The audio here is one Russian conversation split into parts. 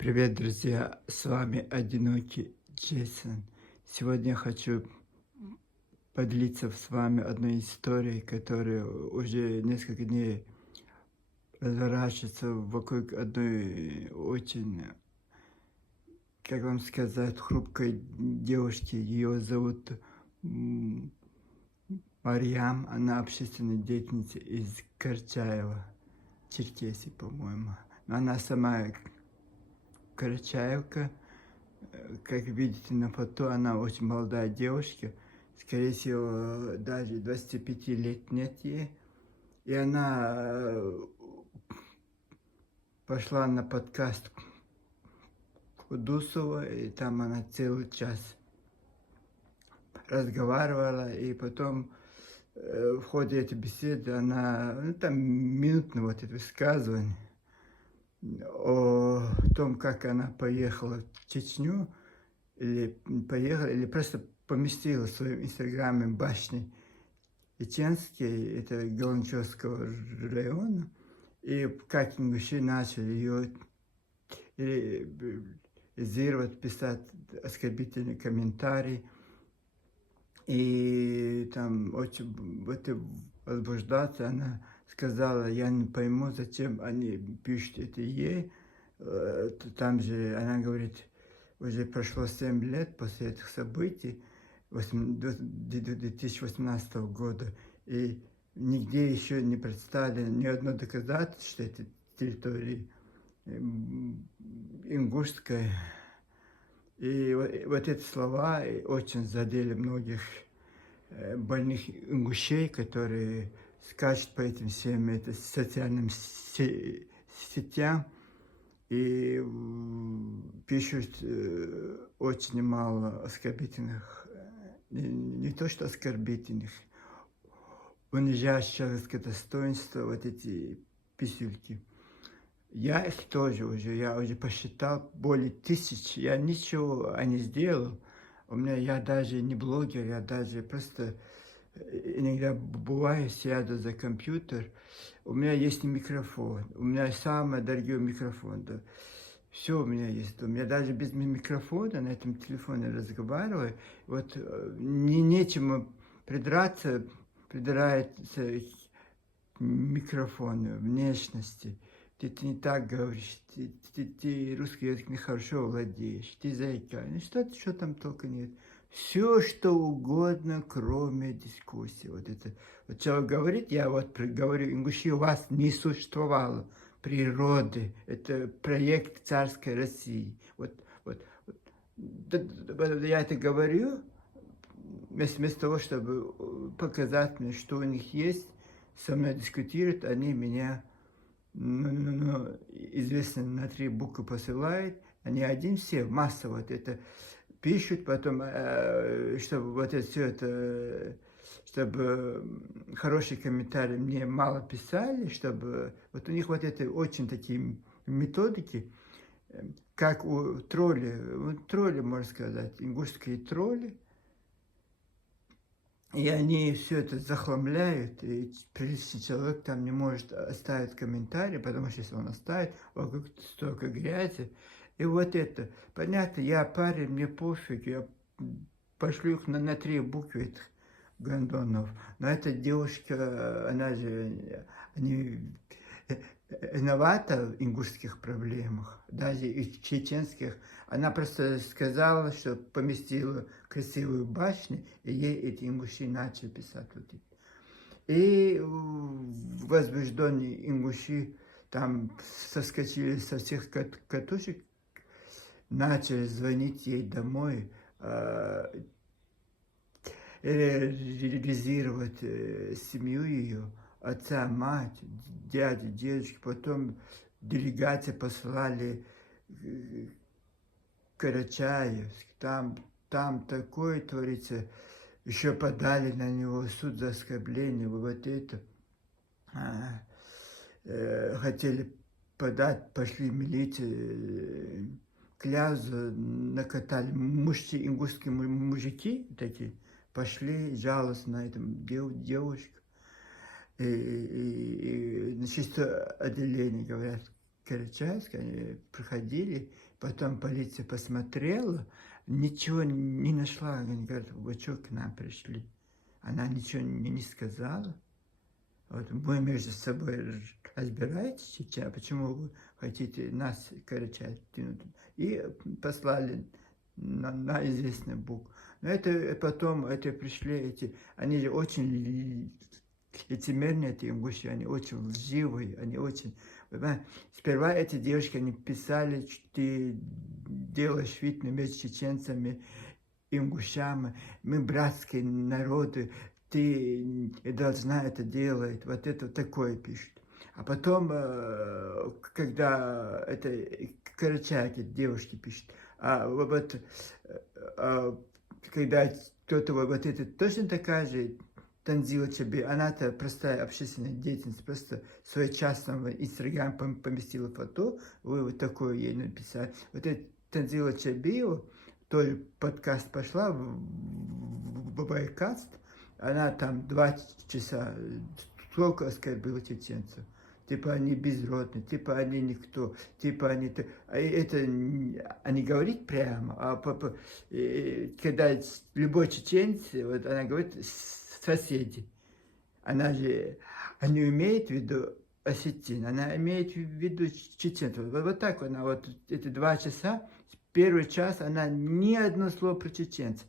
Привет, друзья! С вами одинокий Джейсон. Сегодня я хочу поделиться с вами одной историей, которая уже несколько дней разворачивается вокруг одной очень, как вам сказать, хрупкой девушки. Ее зовут м, Марьям. Она общественная деятельница из Карачаева, Черкесии, по-моему. Но она сама карачаевка. Как видите на фото, она очень молодая девушка. Скорее всего, даже 25 лет нет ей. И она пошла на подкаст Кудусова, и там она целый час разговаривала. И потом в ходе этой беседы она, там минутное вот это высказывание о том, как она поехала в Чечню, или поехала, или просто поместила в своем инстаграме башни Иченские, это Галанчевского района, и как ингуши начали ее изировать, писать оскорбительные комментарии, и там очень вот возбуждаться. Она сказала: я не пойму, зачем они пишут это ей. Там же она говорит, уже прошло 7 лет после этих событий, 2018 года, и нигде еще не представлено ни одно доказательство, что это территория ингушская. И вот эти слова очень задели многих больных ингушей, которые скачут по этим всем социальным сетям и пишут очень мало оскорбительных, не то что оскорбительных, унижающих человеческое достоинство, вот эти писюльки. Я их тоже я уже посчитал более 1000, я ничего не сделал. Я даже не блогер, я даже просто иногда бываю, сяду за компьютер, у меня есть микрофон, у меня самый дорогой микрофон, да. Все у меня есть. У меня даже без микрофона на этом телефоне разговариваю. Вот нечему придирается к микрофону, внешности. Ты не так говоришь, ты русский язык нехорошо владеешь, ты заикаешься, что там только нет. Все, что угодно, кроме дискуссии. Вот это, вот человек говорит, я вот говорю, ингуши у вас не существовало природы, это проект царской России. Я это говорю, вместо того, чтобы показать мне, что у них есть, со мной дискутируют, они меня, известно, на 3 буквы посылают, они один все, массово вот это пишут, потом, чтобы вот это все это, чтобы хорошие комментарии мне мало писали, чтобы, вот у них вот это очень такие методики, как у тролли, можно сказать, ингушские тролли, и они все это захламляют, и прежде человек там не может оставить комментарий, потому что если он оставит, вокруг столько грязи. И вот это, понятно, я парень, мне пофиг, я пошлю их на 3 буквы этих гондонов. Но эта девушка, она же, не виновата в ингушских проблемах, даже и в чеченских. Она просто сказала, что поместила красивую башню, и ей эти ингуши начали писать вот это. И возбужденные ингуши там соскочили со всех катушек, начали звонить ей домой, реализировать семью ее, отца, мать, дядю, дедушку. Потом делегации послали Карачаевск, там такое творится, еще подали на него суд за оскорбление, вот это. Хотели подать, пошли в милицию, кляузу накатали. Ингушские мужики такие пошли жаловаться на эту девушку. И на чисто отделение говорят, Карачаевск, они проходили, потом полиция посмотрела, ничего не нашла. Они говорят, вы что к нам пришли? Она ничего не сказала. Вот вы между собой разбираетесь, а почему вы хотите нас, Карачаевск, тянуть? И послали на известный букву. Но это потом, это пришли эти, они же очень лицемерные, эти ингуши, они очень лживые, они очень... Сперва эти девушки, они писали, что ты делаешь вид между чеченцами, ингушами, мы братские народы, ты должна это делать, вот это такое пишут. А потом, когда это Карачаевки, девушки пишут, когда кто-то вот это точно такая же Танзила Чаби, она-то простая общественная деятельность, просто в свой частном инстаграм поместила фото, вы вот такое ей написали. Вот это Танзила Чабиева, тоже подкаст пошла в Байкаст, она там 2 часа сколько оскорбила чеченцев. Типа они безродные, типа они никто, типа они... Это они говорит прямо, когда любой чеченец, вот она говорит, соседи. Она же не имеет в виду осетин, она имеет в виду чеченцев. Вот так она, вот эти 2 часа, первый час она ни одно слово про чеченцев.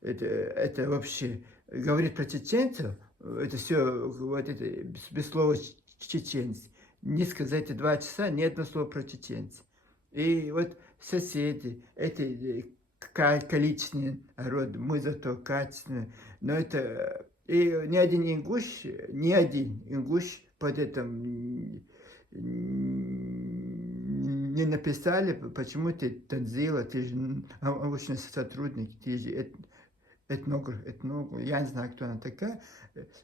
Это вообще говорит про чеченцев, это все, вот это без слова чеченцы. Не сказать 2 часа, ни одно слово про чеченцев. И вот соседи, это количественный народ, мы зато качественные. Но это... И ни один ингуш под этим не написали, почему ты Танзила, ты же научный сотрудник, ты же этнограф, я не знаю, кто она такая.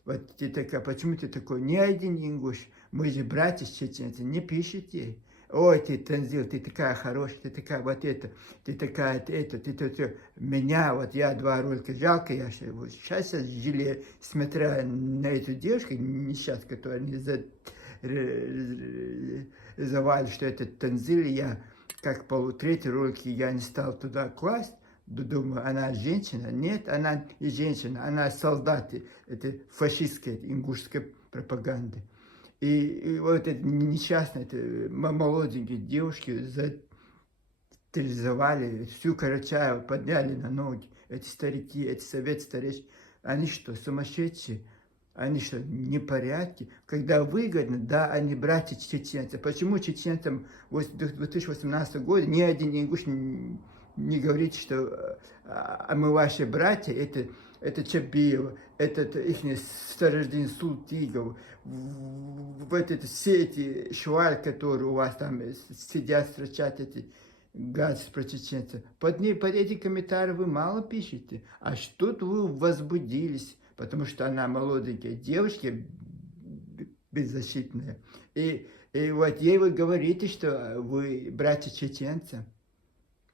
Вот ты такая, почему ты такой? Ни один ингуш, мы же братья чеченцы, не пишите. Ой, ты Танзил, ты такая хорошая, ты такая вот это, ты такая это, ты. Меня, вот я 2 ролика, жалко, я сейчас жалею, смотря на эту девушку, несчастную, которая не завалит, что это Танзил, я как 3-й ролик я не стал туда класть, думаю, она женщина. Нет, она не женщина, она солдат, это фашистская, ингушская пропаганда. И вот эти несчастные, это молоденькие девушки затерроризовали всю Карачаево, подняли на ноги. Эти старики, эти советские старейшины, они что, сумасшедшие? Они что, не в порядке? Когда выгодно, да, они братья чеченцы. Почему чеченцам в 2018 году ни один ингуш не говорит, что мы ваши братья, это Чабиева, это их Старождин Султигов, вот это все эти шваль, которые у вас там сидят, строчат эти гадости про чеченцев. Под эти комментарии вы мало пишете, а что-то вы возбудились, потому что она молоденькая девушка, беззащитная. И вот ей вы говорите, что вы братья чеченцы.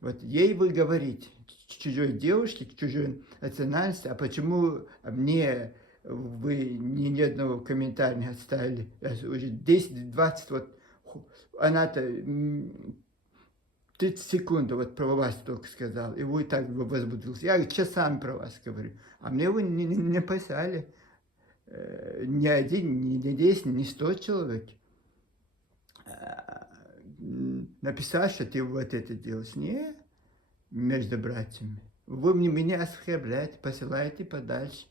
Вот ей вы говорите, чужой девушке, чужой национальности, а почему мне вы ни одного комментария не оставили? Уже 10-20, вот она-то 30 секунд вот про вас только сказал, и вы так возбудился. Я часами про вас говорю, а мне вы не писали. Ни один, ни 10, ни 100 человек. Написать, что ты вот это делаешь. Не между братьями. Вы меня оскорбляете, посылаете подальше.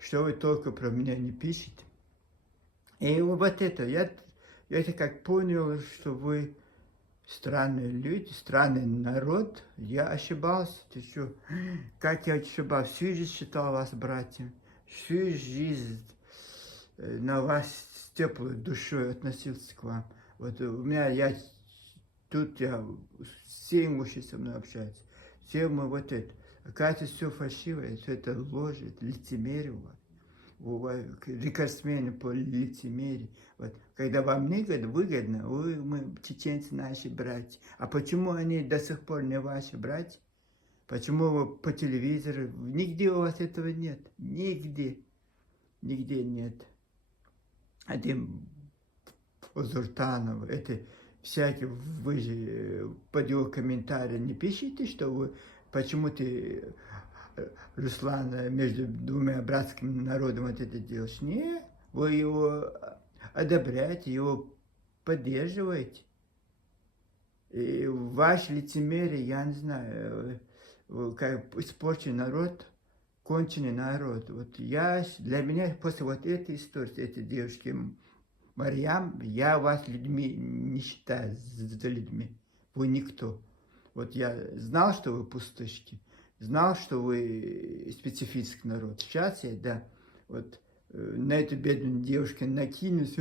Что вы только про меня не пишете. И вот это, я это как понял, что вы странные люди, странный народ. Я ошибался. Ты что? Как я ошибался? Всю жизнь считал вас братьями. Всю жизнь на вас с теплой душой относился к вам. Вот у меня, я все ингуши со мной общаются. Все мы вот это. Оказывается, все фальшивое, все это ложь, это лицемерие у вас. Рекордсмены по лицемерию. Вот. Когда вам выгодно, мы чеченцы наши братья. А почему они до сих пор не ваши братья? Почему вы по телевизору? Нигде у вас этого нет. Нигде. Нигде нет. Один Узуртанов, это всякие, вы же под его комментарии не пишите, что вы, почему ты, Руслан, между двумя братскими народами вот это делаешь. Нет, вы его одобряете, его поддерживаете. И ваш лицемерие, я не знаю, как испорченный народ, конченый народ. Вот для меня после вот этой истории, этой девушки Марьям, я вас людьми не считаю за людьми. Вы никто. Вот я знал, что вы пустышки, знал, что вы специфический народ. Сейчас я, да, вот на эту бедную девушку накинусь,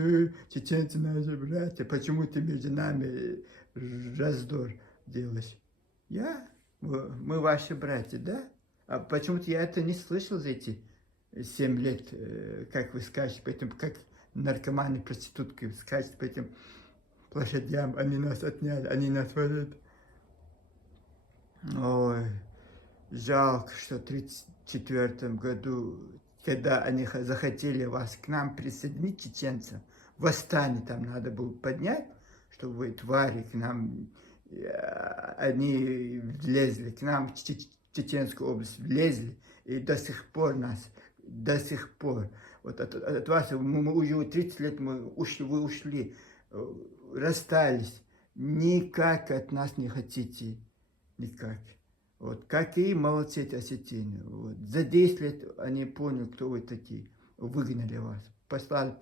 чеченцы наши братья, почему ты между нами раздор делаешь? Мы ваши братья, да? А почему-то я это не слышал за эти 7 лет, как вы скажете, поэтому как наркоманы, проститутки скачут по этим площадям, они нас отняли, они нас водят. Ой, жалко, что в 1934 году, когда они захотели вас к нам присоединить, чеченцам, восстание там надо было поднять, чтобы вы, твари, к нам, они влезли, к нам в Чеченскую область влезли, и до сих пор до сих пор, вот от вас, мы уже 30 лет вы ушли, расстались, никак от нас не хотите, никак. Вот, какие молодцы эти осетины. Вот. За 10 лет они поняли, кто вы такие, выгнали вас, послали,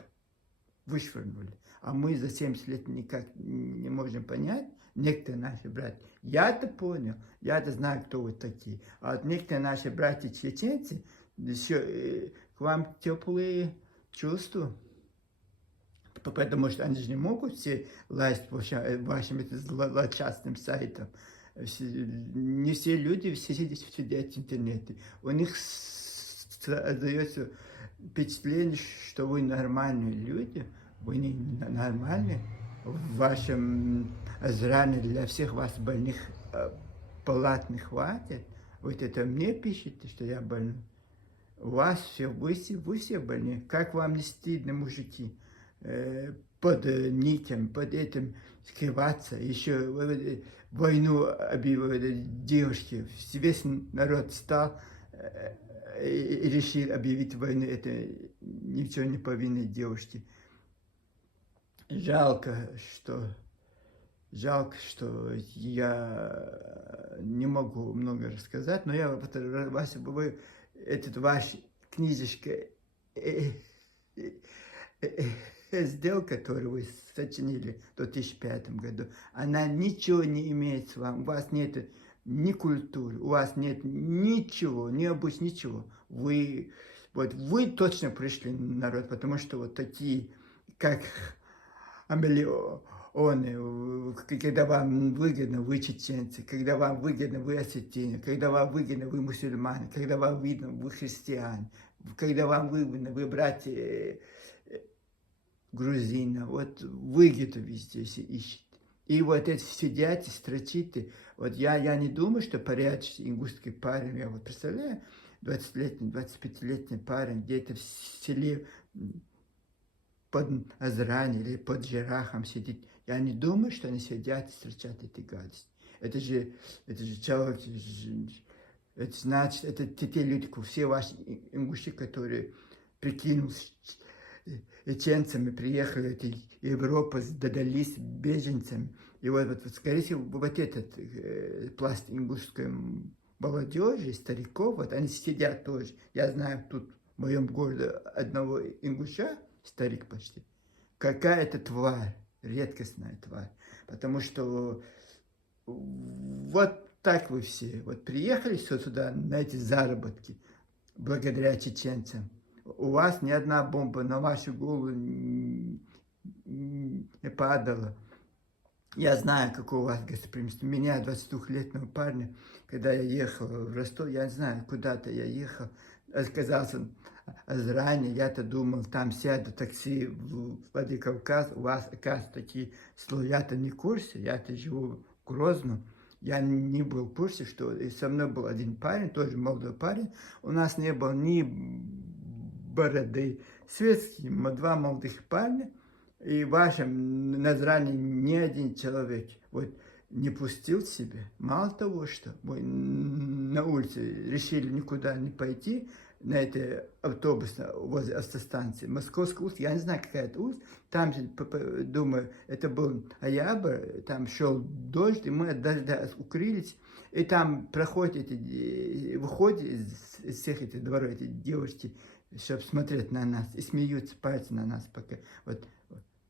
вышвырнули. А мы за 70 лет никак не можем понять, некоторые наши братья. Я-то понял, я-то знаю, кто вы такие. А вот некоторые наши братья-чеченцы, еще к вам теплые чувства. Потому что они же не могут все лазить по вашим злочастным сайтам. Не все люди сидят в интернете. У них создается впечатление, что вы нормальные люди, вы не нормальные. В вашем зране для всех вас больных палат не хватит. Вот это мне пишете, что я больной. У вас все, вы все больны. Как вам не стыдно, мужики, под никем, под этим скрываться, еще войну объявили девушки, весь народ встал и решил объявить войну этой ни в чем не повинной девушке. Жалко, что я не могу много рассказать, но я вы, этот ваш книжечка сделка, которую вы сочинили в 2005 году, она ничего не имеет с вами. У вас нет ни культуры, у вас нет ничего, ни обычно ничего. Вы точно пришли народ, потому что вот такие, как Амелионы, когда вам выгодно, вы чеченцы, когда вам выгодно, вы осетины, когда вам выгодно, вы мусульмане, когда вам выгодно, вы христиане, когда вам выгодно, вы братья грузина, вот выгоду везде ищет. И вот эти сидят и строчите. Вот я не думаю, что порядочный ингушский парень, я вот представляю, 20-летний, 25-летний парень где-то в селе под Азрани или под Жерахом сидит. Я не думаю, что они сидят и строчат эти гадости. Это же человек, это значит, это те люди, все ваши ингуши, которые прикинулись чеченцами, приехали в Европу, додались беженцами. И вот скорее всего, вот этот пласт ингушской молодежи, стариков, вот они сидят тоже. Я знаю тут в моем городе одного ингуша, старик почти, какая-то тварь, редкостная тварь. Потому что вот так вы все, вот приехали все сюда на эти заработки, благодаря чеченцам. У вас ни одна бомба на вашу голову не падала. Я знаю, какой у вас гостеприимство. Меня, 22-летнего парня, когда я ехал в Ростов, я не знаю, куда-то я ехал, отказался заранее, я-то думал, там сяду такси в Владикавказ, у вас, оказывается, такие слои, я-то не в курсе, я-то живу в Грозном. Я не был в курсе, что и со мной был один парень, тоже молодой парень, у нас не было ни бороды. Светские, два молодых парня, И в вашем Назране ни один человек вот не пустил себе. Мало того, что вы на улице решили никуда не пойти, на этой автобус возле автостанции, Московская улица, я не знаю, какая это улица, там же, думаю, это был ноябрь, там шел дождь, и мы от дождя укрылись, и там проходят выходят из всех этих дворов эти девушки, чтобы смотреть на нас, и смеются, пальцы на нас пока. Вот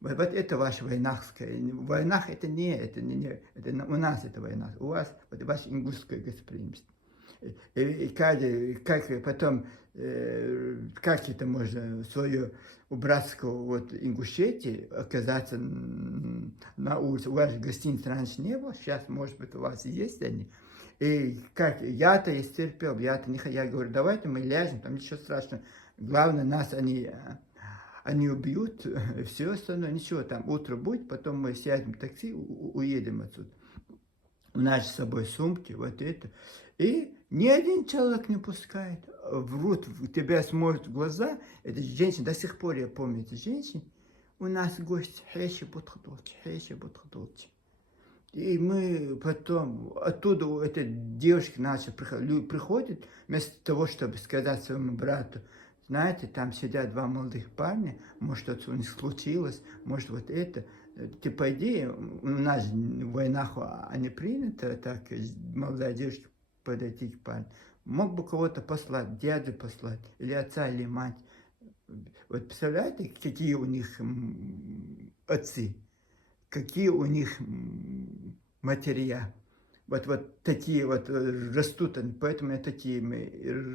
это ваша войнахская. В войнах это не, это у нас это война. У вас, вот ваше ингушское гостеприимство. И как потом, как это можно свою у братского вот Ингушетии оказаться на улице? У вас же гостиниц раньше не было, сейчас, может быть, у вас и есть они. И как, я-то истерпел, я говорю, давайте мы ляжем, там ничего страшного. Главное, нас они убьют, все остальное, ничего, там утро будет, потом мы сядем в такси, уедем отсюда. У нас же с собой сумки, вот это. И ни один человек не пускает. Врут, тебя смотрят в глаза. Это женщина, до сих пор я помню эту женщину. У нас гость, хейши будхатулчи. И мы потом, оттуда эта девушка наша приходит, вместо того, чтобы сказать своему брату, знаете, там сидят два молодых парня, может, что-то у них случилось, может, вот это. Ты пойди, у нас в войнах не принято так, молодая девушка подойти к парню. Мог бы кого-то послать, дядю послать, или отца, или мать. Вот представляете, какие у них отцы, какие у них матеря. Вот такие вот растут, поэтому такие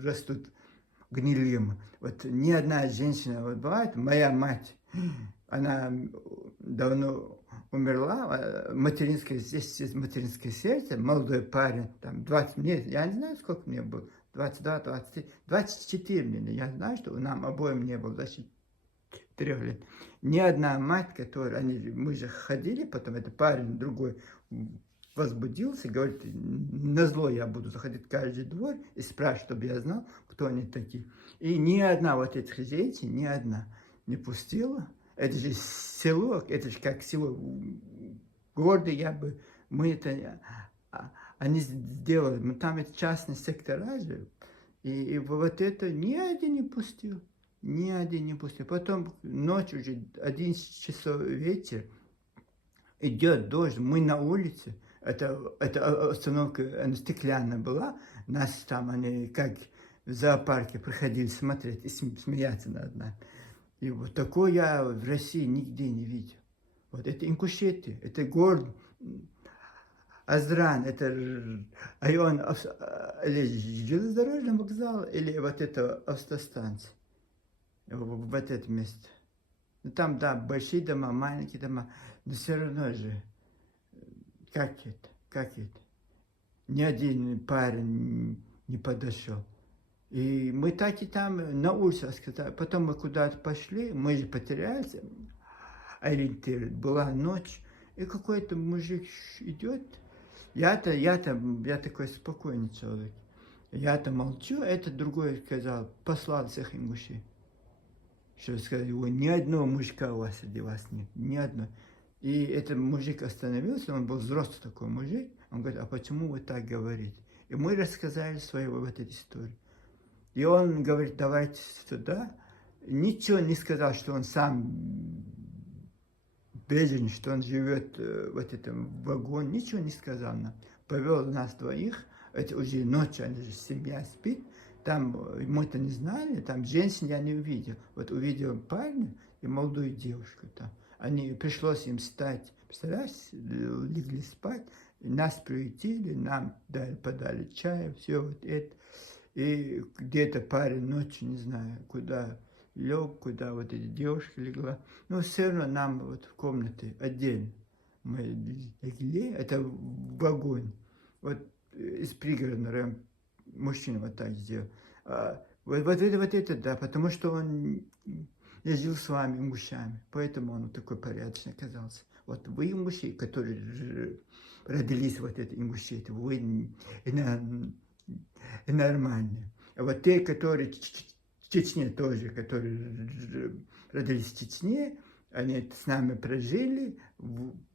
растут гнилым. Вот ни одна женщина, вот бывает, моя мать, она давно умерла, здесь материнское сердце, молодой парень, там 20 лет, я не знаю, сколько мне было, 22, 23, 24 мне, я знаю, что нам обоим не было, 24 лет. Ни одна мать, которая, мы же ходили, потом этот парень другой возбудился, говорит, назло я буду заходить в каждый двор и спрашивать, чтобы я знал, кто они такие. И ни одна вот этих женщин, ни одна не пустила. Это же село, это же как село, города мы это, они сделали, но там это частные сектора же, и вот это ни один не пустил, ни один не пустил. Потом ночью уже 11 часов вечера, идет дождь, мы на улице, эта остановка, она стеклянная была, нас там, они как в зоопарке приходили смотреть и смеяться над нами. И вот такое я в России нигде не видел. Вот это Ингушетия, это город Азран, это район или железнодорожный вокзал, или вот это автостанция, вот это место. Ну, там, да, большие дома, маленькие дома, но все равно же, как это? Ни один парень не подошел. И мы так и там на улице сказали, потом мы куда-то пошли, мы же потерялись, ориентир, была ночь, и какой-то мужик идет, я такой спокойный человек, я-то молчу, этот другой сказал, послал всех ингушей. Что сказать, ни одного мужика у вас среди вас нет, ни одного. И этот мужик остановился, он был взрослый такой мужик, он говорит, а почему вы так говорите? И мы рассказали свою вот эту историю. И он говорит, давайте сюда. Ничего не сказал, что он сам беженец, что он живет в этом вагоне, ничего не сказал нам. Повел нас двоих, это уже ночью, они же семья спит. Там мы-то не знали, там женщин я не увидел. Вот увидел парня и молодую девушку там. Пришлось им встать, представляешь, легли спать, нас приютили, нам подали чай, все вот это. И где-то парень ночью, не знаю, куда лег, куда вот эта девушка легла. Но все равно нам вот в комнате отдельно мы легли, это вагон. Вот из пригородного района мужчина вот так сделал. Вот это, да, потому что я жил с вами, ингушами, поэтому он такой порядочный оказался. Вот вы ингуши, которые родились вот этой Ингушетии, вы нормальные. А вот те, которые в Чечне тоже, которые родились в Чечне, они с нами прожили,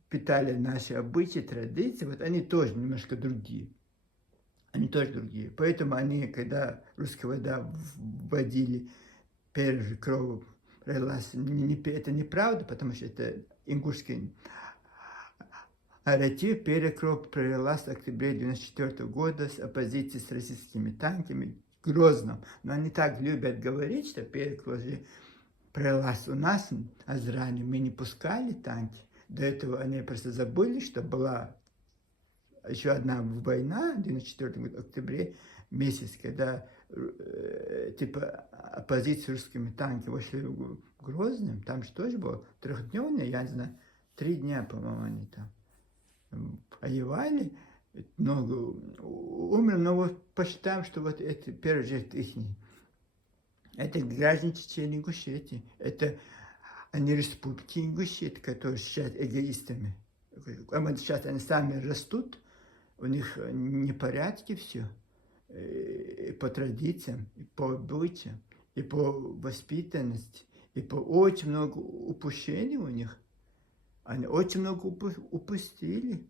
питали наши обычаи, традиции, вот они тоже немножко другие. Они тоже другие. Поэтому они, когда русская вода вводили первый же кровь пролилась, это неправда, потому что это ингушский нарратив. Первая кровь пролилась в октябре 1994 года с оппозицией с российскими танками в Грозном. Но они так любят говорить, что первая кровь пролилась у нас, Азране, мы не пускали танки. До этого они просто забыли, что была еще одна война, 94 октября месяц, когда типа оппозиция русскими танками вошли в Грозный, там же тоже было трехдневное, я не знаю, 3 дня, по-моему, они там воевали, много умер, но вот посчитаем, что вот это первый жертв их. Это граждане Чечни, Ингушетии, это они республики Ингушетии, которые сейчас эгоистами. Сейчас они сами растут, у них непорядки все, и по традициям, и по обычаям, и по воспитанности, и по очень много упущений у них. Они очень много упустили.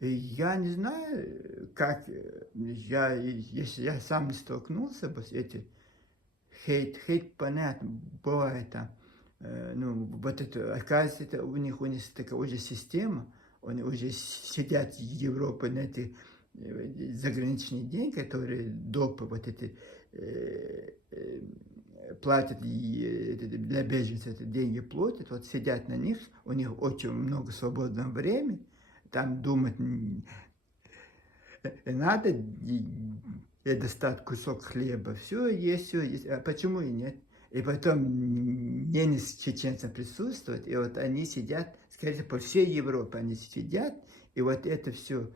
И я не знаю, как, если я сам не столкнулся бы с этим, хейт, понятно, бывает там, ну, вот это, оказывается, это у них такая уже система, они уже сидят в Европе на эти заграничные деньги, которые доп. Вот эти платят для беженцев, эти деньги платят, вот сидят на них, у них очень много свободного времени, там думать надо, и достать кусок хлеба, все есть, а почему и нет? И потом ненависть чеченцам присутствует, и вот они сидят, скорее по всей Европе они сидят, и вот это все,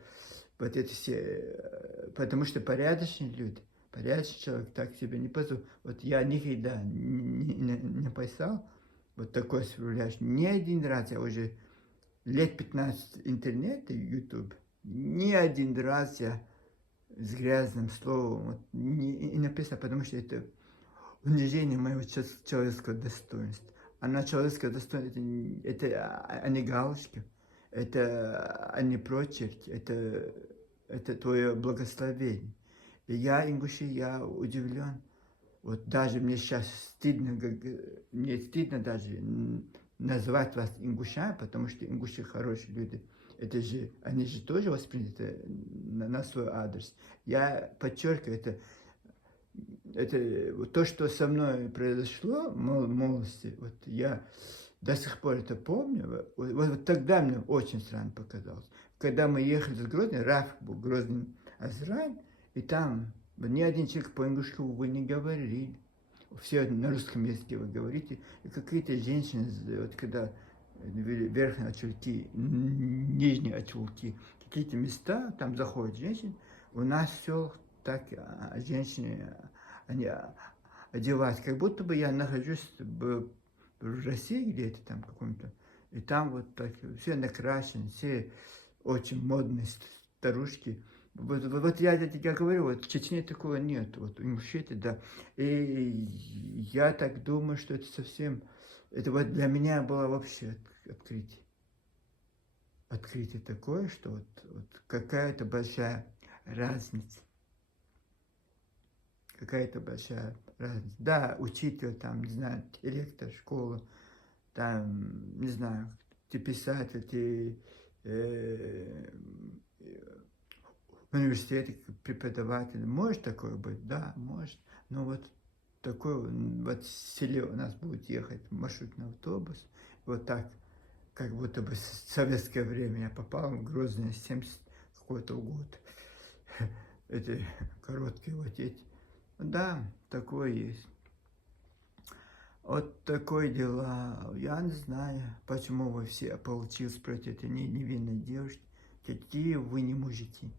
потому что порядочные люди, порядочный человек так себе не позволит. Вот я никогда не писал вот такой справляешь. Ни один раз, я уже лет 15 интернета, YouTube, ни один раз я с грязным словом вот, не написано, потому что это унижение моего человеческого достоинства. А на человеческое достоинство это не галочки, это не прочерки, это твое благословение. И я, ингуши, я удивлен. Вот даже мне сейчас стыдно, мне стыдно даже назвать вас ингушами, потому что ингуши хорошие люди. Это же, они же тоже восприняты на свой адрес. Я подчеркиваю, это то, что со мной произошло в молодости, вот я до сих пор это помню, вот тогда мне очень странно показалось. Когда мы ехали с Грозным, Раф был Грозный Азрань, и там ни один человек по-ингушски вы не говорили. Все на русском языке вы говорите. И какие-то женщины, вот когда верхние очулки, нижние очулки, какие-то места, там заходят женщины. У нас все так, женщины, они одеваются, как будто бы я нахожусь в России где-то там каком-то. И там вот так, все накрашены, все очень модные старушки. Вот я говорю, вот в Чечне такого нет, вот в Ингушетии, да. И я так думаю, что это совсем, это вот для меня было вообще открытие. Открытие такое, что вот какая-то большая разница. Какая-то большая разница. Да, учитель, там, не знаю, директор школы, там, не знаю, ты писатель, ты в университете преподаватель. Может такое быть? Да, может. Но вот такой вот в селе у нас будет ехать маршрутный автобус. Вот так, как будто бы в советское время я попал в Грозный 70 какой-то год. Эти короткие вот эти. Да, такое есть. Вот такое дела. Я не знаю, почему вы все ополчились против этой невинной девушки. Какие вы не мужики.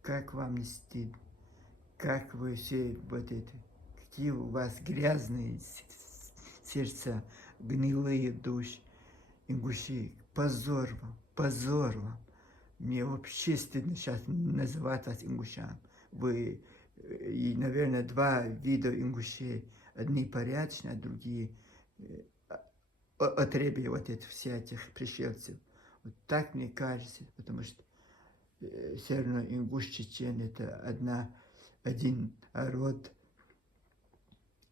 Как вам не стыдно? Как вы все вот это? Какие у вас грязные сердца, гнилые души, ингуши. Позор вам, позор вам. Мне вообще стыдно сейчас называть вас ингушам. Вы, и, наверное, два вида ингушей. Одни порядочные, а другие отребье вот этих всяких пришельцев. Вот так мне кажется, потому что все равно ингуш, чечен это один род.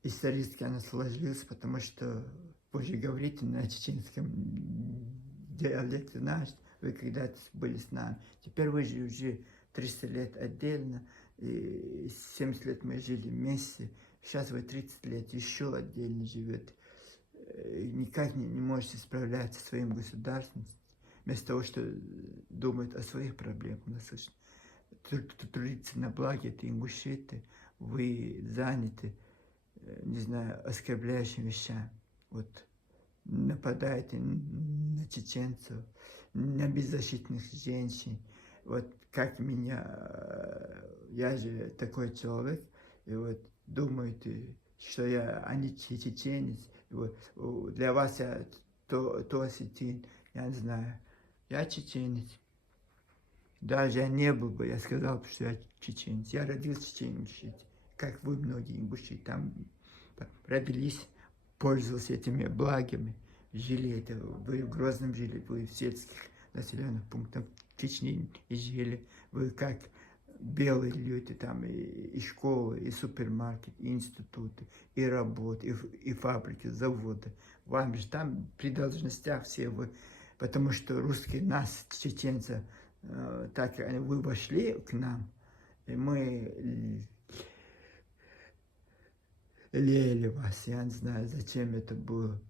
Исторически она сложилась, потому что вы же говорите на чеченском диалекте наш, вы когда-то были с нами. Теперь вы же уже 300 лет отдельно, и 70 лет мы жили вместе. Сейчас вы 30 лет еще отдельно живете. Никак не можете справляться со своим государством. Вместо того, что думают о своих проблемах, трудиться на благо этой ингушеты, вы заняты, не знаю, оскорбляющими вещами. Вот нападаете на чеченцев, на беззащитных женщин. Вот как меня, я же такой человек, и вот думаете, что я не чеченец, и вот для вас я то осетин, я не знаю, я чеченец. Даже я не был бы, я сказал бы, что я чеченец. Я родился в Чечне, как вы многие ингуши там родились, пользовались этими благами, жили это, вы в Грозном жили, вы в сельских населенных пунктах Чечни и жили, вы как белые люди, там и школы, и супермаркет, и институты, и работы, и фабрики, заводы. Вам же там при должностях все вы, потому что русские нас, чеченцы, так вы вошли к нам, и мы лелеяли вас, я не знаю, зачем это было.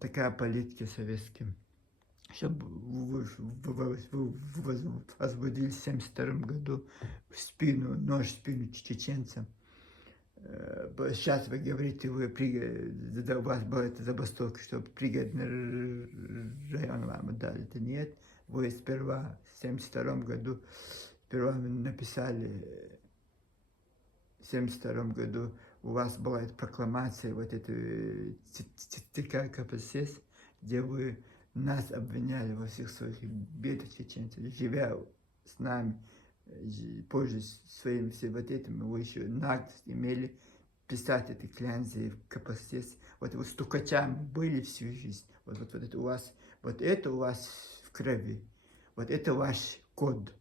Такая политика советским. Чтобы вы возбудились в 1972 году в спину, нож в спину чеченцам. Сейчас вы говорите, у вас была эта забастовка, чтобы пригородный район вам дали. Это нет. Вы сперва в 1972 году, сперва написали в 1972 году, у вас была эта прокламация, вот это ЦК КПСС, где вы нас обвиняли во всех своих бедах чеченцев, живя с нами, пользуясь своими все вот этим, вы еще наглость имели писать эти клянзы в КПСС. Вот вы стукачами были всю жизнь. Вот это у вас в крови. Вот это ваш код.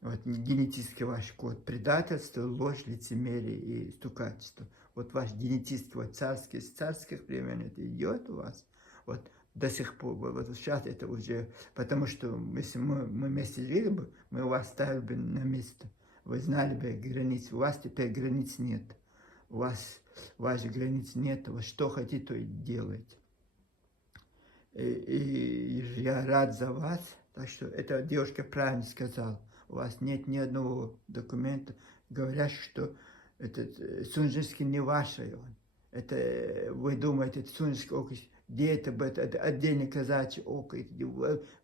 Вот генетический ваш код. Предательство, ложь, лицемерие и стукачество. Вот ваш генетический, вот царский, с царских времен это идет у вас. Вот до сих пор, вот сейчас это уже, потому что если мы вместе жили бы, мы вас ставили бы на место. Вы знали бы границы. У вас теперь границ нет. У вас границ нет. Вы что хотите, то и делаете. И я рад за вас. Так что эта девушка правильно сказала. У вас нет ни одного документа, говорящего, что этот Сунжинский не ваш район. Это, вы думаете, это Сунжинский округ, где это отдельный казачий округ,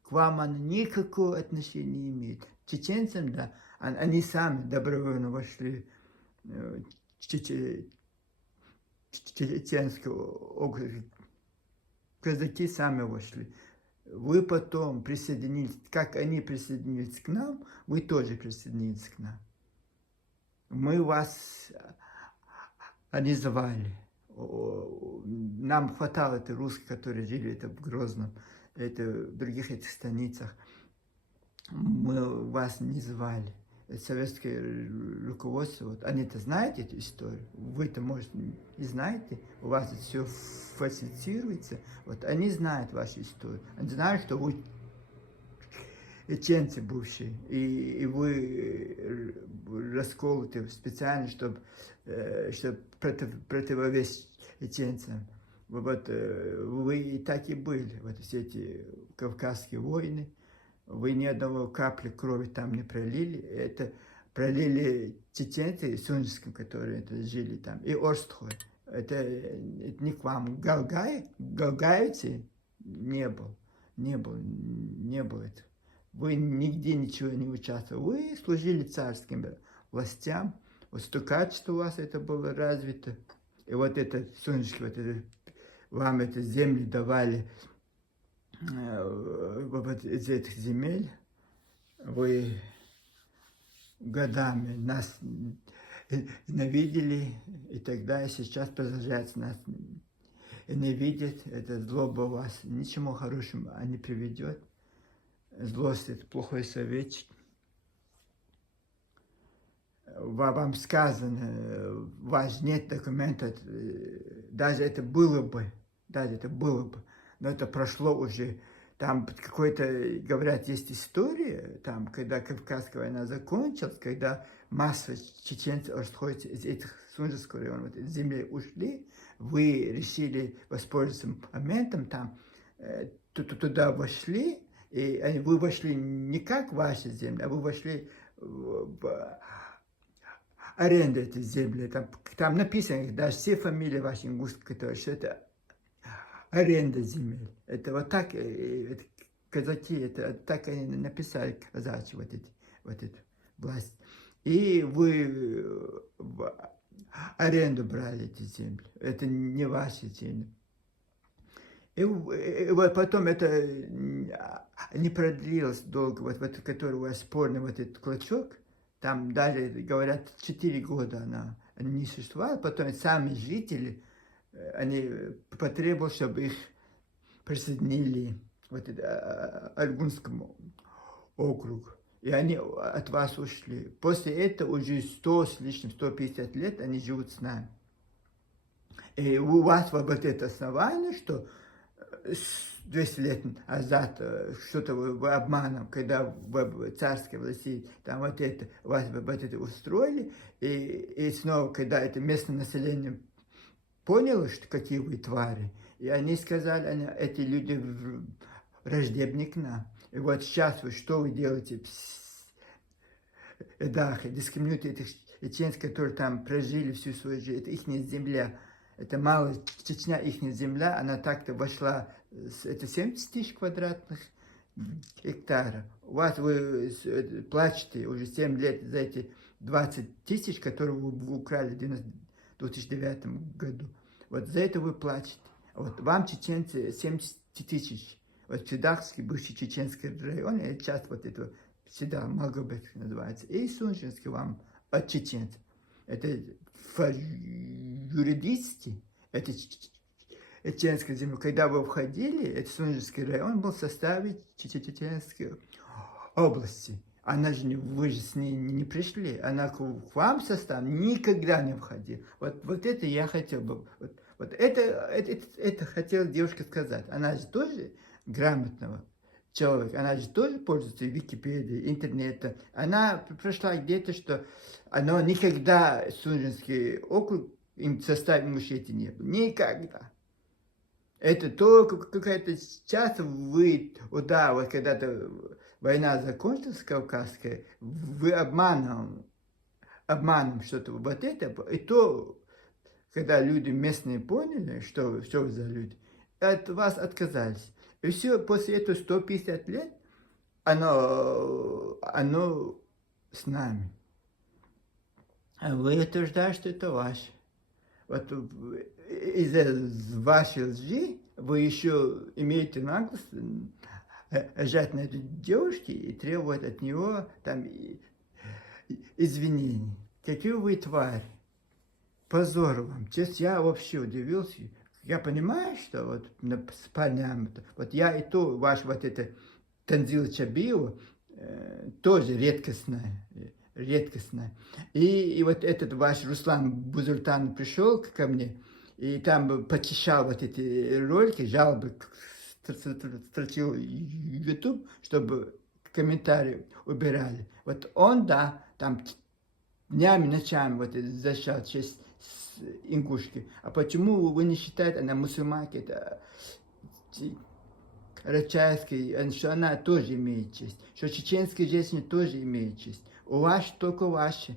к вам оно никакого отношения не имеет. Чеченцам, да, они сами добровольно вошли в чеченский округ. Казаки сами вошли. Вы потом присоединились, как они присоединились к нам, вы тоже присоединились к нам. Мы вас звали. Нам хватало это русских, которые жили это в Грозном, это в других этих станицах. Мы вас не звали. Советское руководство, вот, они-то знают эту историю, вы-то, может, не знаете, у вас это все фальсифицируется, вот, они знают вашу историю, они знают, что вы чеченцы бывшие, и вы расколоты специально, чтобы противовес чеченцам. Вот, вы и так и были, вот все эти Кавказские войны. Вы ни одного капли крови там не пролили. Это пролили чеченцы, Сунжским, которые это жили там, и Орстхой. Это не к вам. Галгаевцы не было это. Вы нигде ничего не участвовали. Вы служили царским властям. Вот стукачество у вас это было развито. И вот это Сунжский, вот это, вам это земли давали. Вот из этих земель вы годами нас ненавидели, и тогда и сейчас продолжается нас ненавидят, эта злоба вас ничему хорошему не приведет. Злость – это плохой советчик. Вам сказано, у вас нет документов, даже это было бы, но это прошло уже. Там какой-то, говорят, есть история, там, когда Кавказская война закончилась, когда масса чеченцев расходится из этих Сунжского района, вот, из земли ушли, вы решили воспользоваться моментом, там, туда вошли, и вы вошли не как в ваши земли, а вы вошли в аренду этой земли. Там написано, даже все фамилии ваши ингушские, что это аренда земель. Это вот так, это, казаки, это так они написали, казачи, вот эту власть. И вы в аренду брали эти земли. Это не ваши земли. И вот потом это не продлилось долго, вот который у вас спорный вот этот клочок, там даже, говорят, 4 года она не существовала, потом сами жители, они потребовали, чтобы их присоединили вот Аргунскому округу. И они от вас ушли. После этого уже 100 с лишним, 150 лет они живут с нами. И у вас вот это основание, что 200 лет назад что-то вы обманом, когда в царской власти там вот это, вас вот это устроили, и снова, когда это местное население поняло, что какие вы твари, и они сказали, эти люди враждебны к нам. И вот сейчас что вы делаете? Дискриминируете этих чеченцев, которые там прожили всю свою жизнь, это их земля. Это мало, Чечня, их земля, она так-то вошла, это 70 тысяч квадратных гектаров. У вас вы плачете уже 7 лет за эти 20 тысяч, которые вы украли в 2009 году. Вот за это вы плачете. Вот вам, чеченцы, 70 тысяч. Вот Чудакский, бывший чеченский район, сейчас вот это всегда Малгобек называется. И Сунжинский вам от чеченцев. Это юридически, это чеченская земля. Когда вы входили, это Сунжинский район был в составе Чеченской области. Она же, вы же с ней не пришли, она к вам в состав никогда не входила. Вот это я хотел бы, вот это хотела девушка сказать. Она же тоже грамотного человека, она же тоже пользуется Википедией, интернетом. Она прошла где-то, что она никогда Сунжинский округ в составе Ингушетии не был. Никогда. Это только какая-то сейчас вы, да, вот когда-то война закончилась, Кавказская, вы обманом что-то вот это, и то, когда люди местные поняли, что вы за люди, от вас отказались. И все, после этого 150 лет, оно с нами. А вы утверждаете, что это ваше. Вот из-за вашей лжи вы еще имеете наглость жать на этой девушке и требовать от него там извинений. Какие вы твари. Позор вам. Честно, я вообще удивился. Я понимаю, что вот с парнями, вот я и то, ваш вот это Танзила Чабиева, тоже редкостная. И вот этот ваш Руслан Бузуртан пришел ко мне, и там почищал вот эти ролики, жалобы, строчил YouTube, чтобы комментарии убирали. Вот он, да, там днями, ночами вот защищал честь ингушки. А почему вы не считаете, она мусульманка, это Рачайская, что она тоже имеет честь, что чеченские женщины тоже имеют честь. У вас только ваши.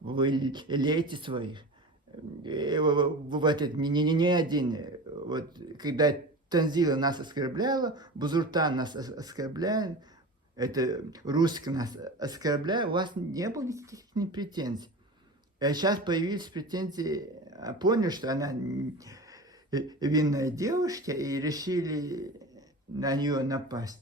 Вы леете своих. Вот это не один. Вот когда Танзила нас оскорбляла, Бузуртан нас оскорбляет, это русский нас оскорбляет, у вас не было никаких претензий. А сейчас появились претензии, понял, что она винная девушка, и решили на нее напасть.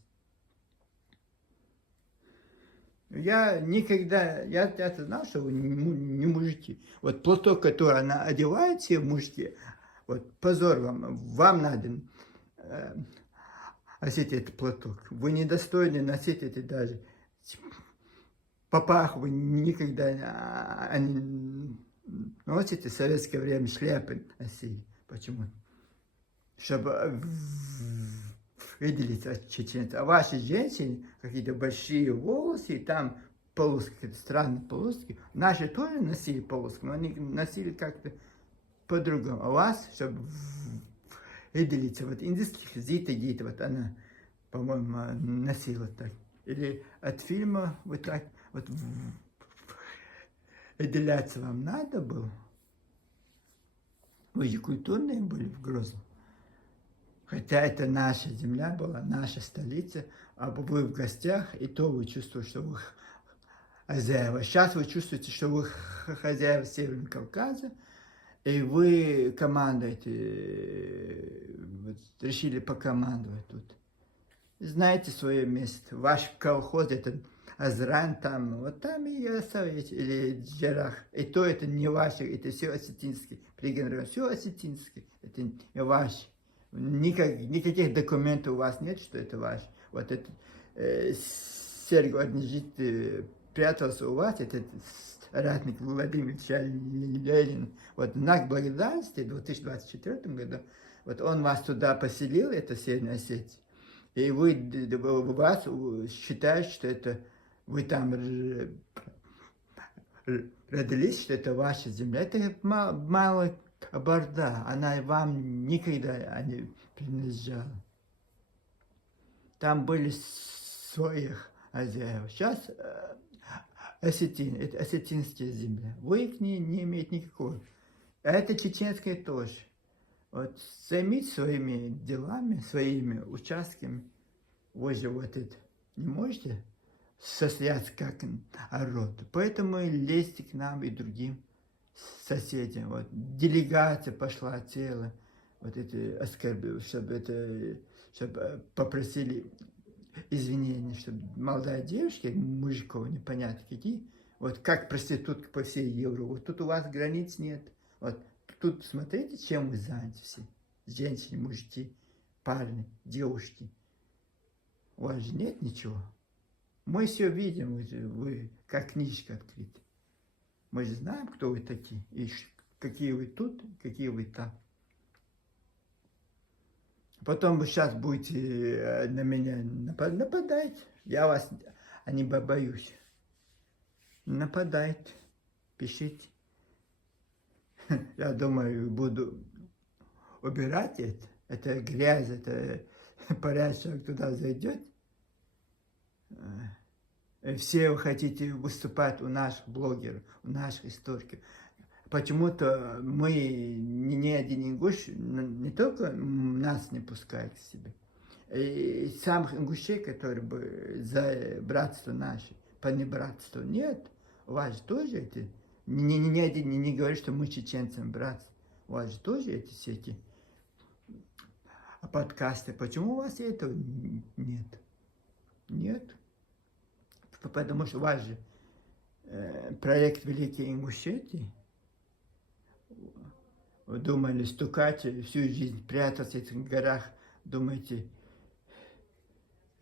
Я никогда, я знал, что вы не мужики. Вот платок, который она одевает, все мужики, Вот позор вам, вам надо носить этот платок. Вы недостойны носить это даже. Папах вы никогда носите в советское время шляпы носили. Почему? Чтобы выделиться от чеченцев. А ваши женщины, какие-то большие волосы, и там полоски, какие-то странные полоски. Наши тоже носили полоски, но они носили как-то по-другому. А у вас, чтобы выделиться, вот индийских Зита Гита, вот она, по-моему, носила так. Или от фильма вот так, вот выделяться вам надо было. Вы же культурные были в Грозном. Хотя это наша земля была, наша столица, а вы в гостях, и то вы чувствуете, что вы хозяева. Сейчас вы чувствуете, что вы хозяева Северного Кавказа, и вы командуете, вот, решили покомандовать тут. Знаете свое место. Ваш колхоз, это Азран, там, вот там и Ясович, или Джарах. И то это не ваше, это все осетинское. Пригород, все осетинское, это не ваше. Никаких документов у вас нет, что это ваше. Вот этот Сергей Однежит прятался у вас, этот ратник Владимир Ленин. Вот знак благодарности в 2024 году, вот он вас туда поселил, это Северная Осетия. И вас считают, что это вы там родились, что это ваша земля. Это малая Борда, она вам никогда не принадлежала. Там были своих хозяев. Сейчас осетин, это осетинская земля. Вы к ней не имеете никакого. А это чеченская тоже. Вот займитесь своими делами, своими участками. Вы же вот это не можете состояться как народ. Поэтому лезьте к нам и другим соседям. Вот делегация пошла целая. Вот это оскорбили, чтобы попросили извинения, чтобы молодая девушка, мужиков непонятно какие, вот как проститутка по всей Европе. Вот тут у вас границ нет. Вот тут смотрите, чем вы заняты все. Женщины, мужики, парни, девушки. У вас же нет ничего. Мы все видим, вы как книжка открыта. Мы же знаем, кто вы такие, и какие вы тут, какие вы там. Потом вы сейчас будете на меня нападать. Я вас не боюсь. Нападайте, пишите. Я думаю, буду убирать это. Это грязь, это порядок туда зайдет. Все вы хотите выступать у наших блогеров, у наших историков. Почему-то мы не один ингуш, не только нас не пускают к себе. И самых ингушей, которые бы за братство наше, понебратство, нет. У вас же тоже это, ни один не говорит, что мы чеченцам братство. У вас же тоже эти всякие подкасты. Почему у вас этого нет? Нет. Потому что у вас же проект Великой Ингушетии. Вы думали стукать всю жизнь, прятаться в этих горах. Думаете,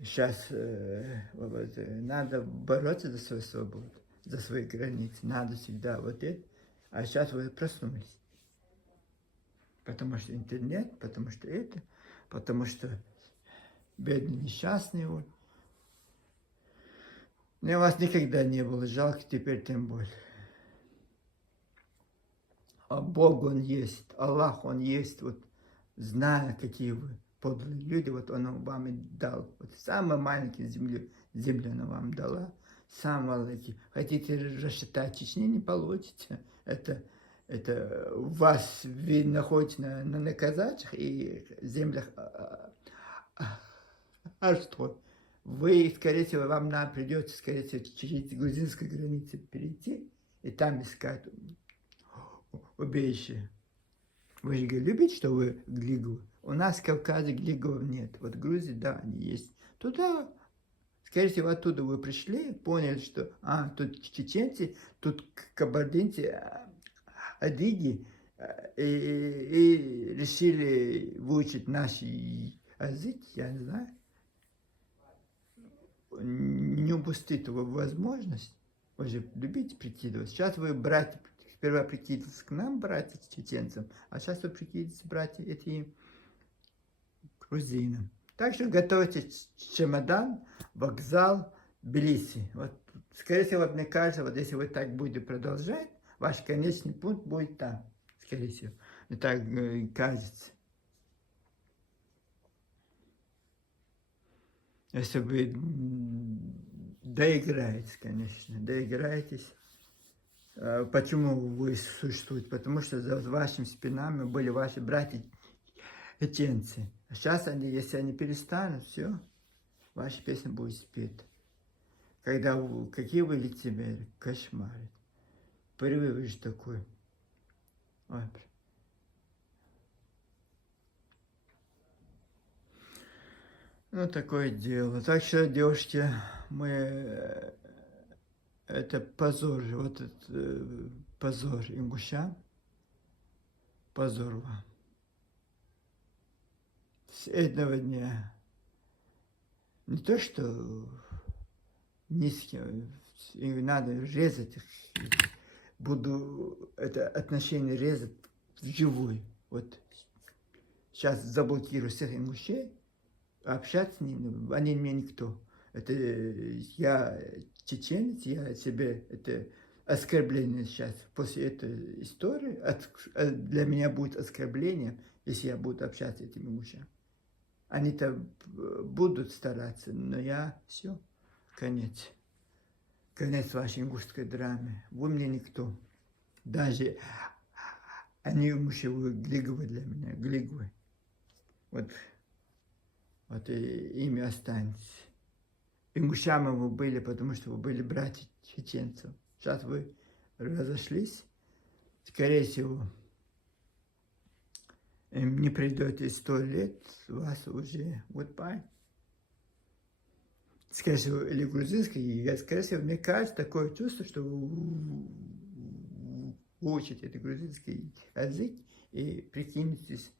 сейчас надо бороться за свою свободу, за свои границы. Надо всегда вот это. А сейчас вы проснулись. Потому что интернет, потому что это, потому что бедный, несчастный он. Мне вас никогда не было жалко, теперь тем более. А Бог, Он есть, Аллах, Он есть, вот, зная, какие вы подлые люди, вот Он вам и дал. Вот самую маленькую землю она вам дала, самые маленькие. Хотите рассчитать Чечню, не получите. Это вас, вы находитесь на казачьих и землях, а что? Вы, скорее всего, вам придется, скорее всего, через грузинскую границу перейти и там искать убежище. Вы же любите, что вы глигу? У нас в Кавказе глигов нет. Вот в Грузии, да, они есть. Туда, скорее всего, оттуда вы пришли, поняли, что, тут чеченцы, тут кабардинцы, адыги, и решили выучить наш язык, я не знаю, не упустить эту возможность. Вы же любите прикидываться. Сейчас вы, братья, сперва прикидывались к нам, братья, чеченцам, а сейчас вы прикидываетесь, братья, этим грузинам. Так что готовьте чемодан, вокзал, Тбилиси. Вот, скорее всего, мне кажется, вот если вы так будете продолжать, ваш конечный пункт будет там, скорее всего. Мне так кажется. Если вы доиграетесь, конечно, доиграетесь. Почему вы существуете? Потому что за вашими спинами были ваши братья чеченцы. А сейчас, если они перестанут, все, ваша песня будет спета. Когда какие вы лицемеры, кошмары. Привык же такой. Ой. Ну, такое дело. Так что, девушки, мы... Это позор, вот это позор ингушам. Позор вам. С этого дня не то, что низким, надо резать их. Буду это отношение резать вживую. Вот сейчас заблокирую всех ингушей, общаться с ними, они мне никто. Это я чеченец, я себе это оскорбление сейчас. После этой истории для меня будет оскорблением, если я буду общаться с этими ингушами. Они-то будут стараться, но я все, конец. Конец вашей ингушской драме. Вы мне никто. Даже они ингушевые глиговы для меня, глиговы. Вот и ими останется. Ингушами вы были, потому что вы были братья чеченцев. Сейчас вы разошлись. Скорее всего, не придете 100 лет, вас уже goodbye. Скорее всего, или грузинский, скорее всего, мне кажется, такое чувство, что вы учите этот грузинский язык и прикинетесь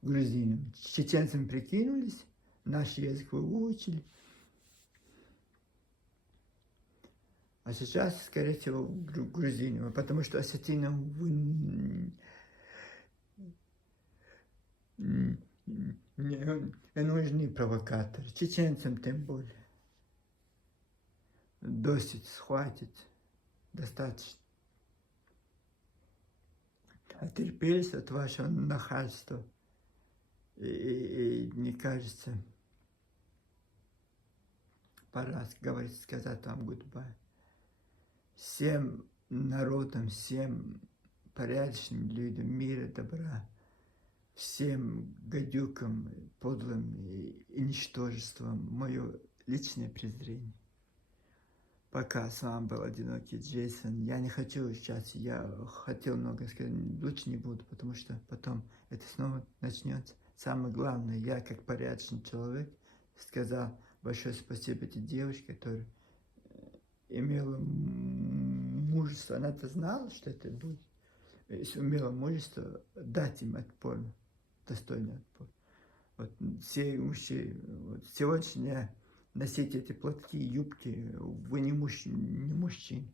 грузинам. Чеченцам прикинулись, наш язык вы выучили. А сейчас, скорее всего, грузинам, потому что осетинам вы не нужны провокаторы, чеченцам тем более. Досить, хватит, достаточно. Отерпелись от вашего нахальства. И мне кажется, пора сказать вам goodbye. Всем народам, всем порядочным людям мира, добра, всем гадюкам, подлым и ничтожествам мое личное презрение. Пока с вами был одинокий Джейсон. Я не хочу сейчас, я хотел много сказать, лучше не буду, потому что потом это снова начнется. Самое главное, я как порядочный человек сказал большое спасибо этой девушке, которая имела мужество, она-то знала, что это будет, имела мужество дать им отпор, достойный отпор. Вот все мужчины, вот сегодня носить эти платки, юбки, вы не мужчины.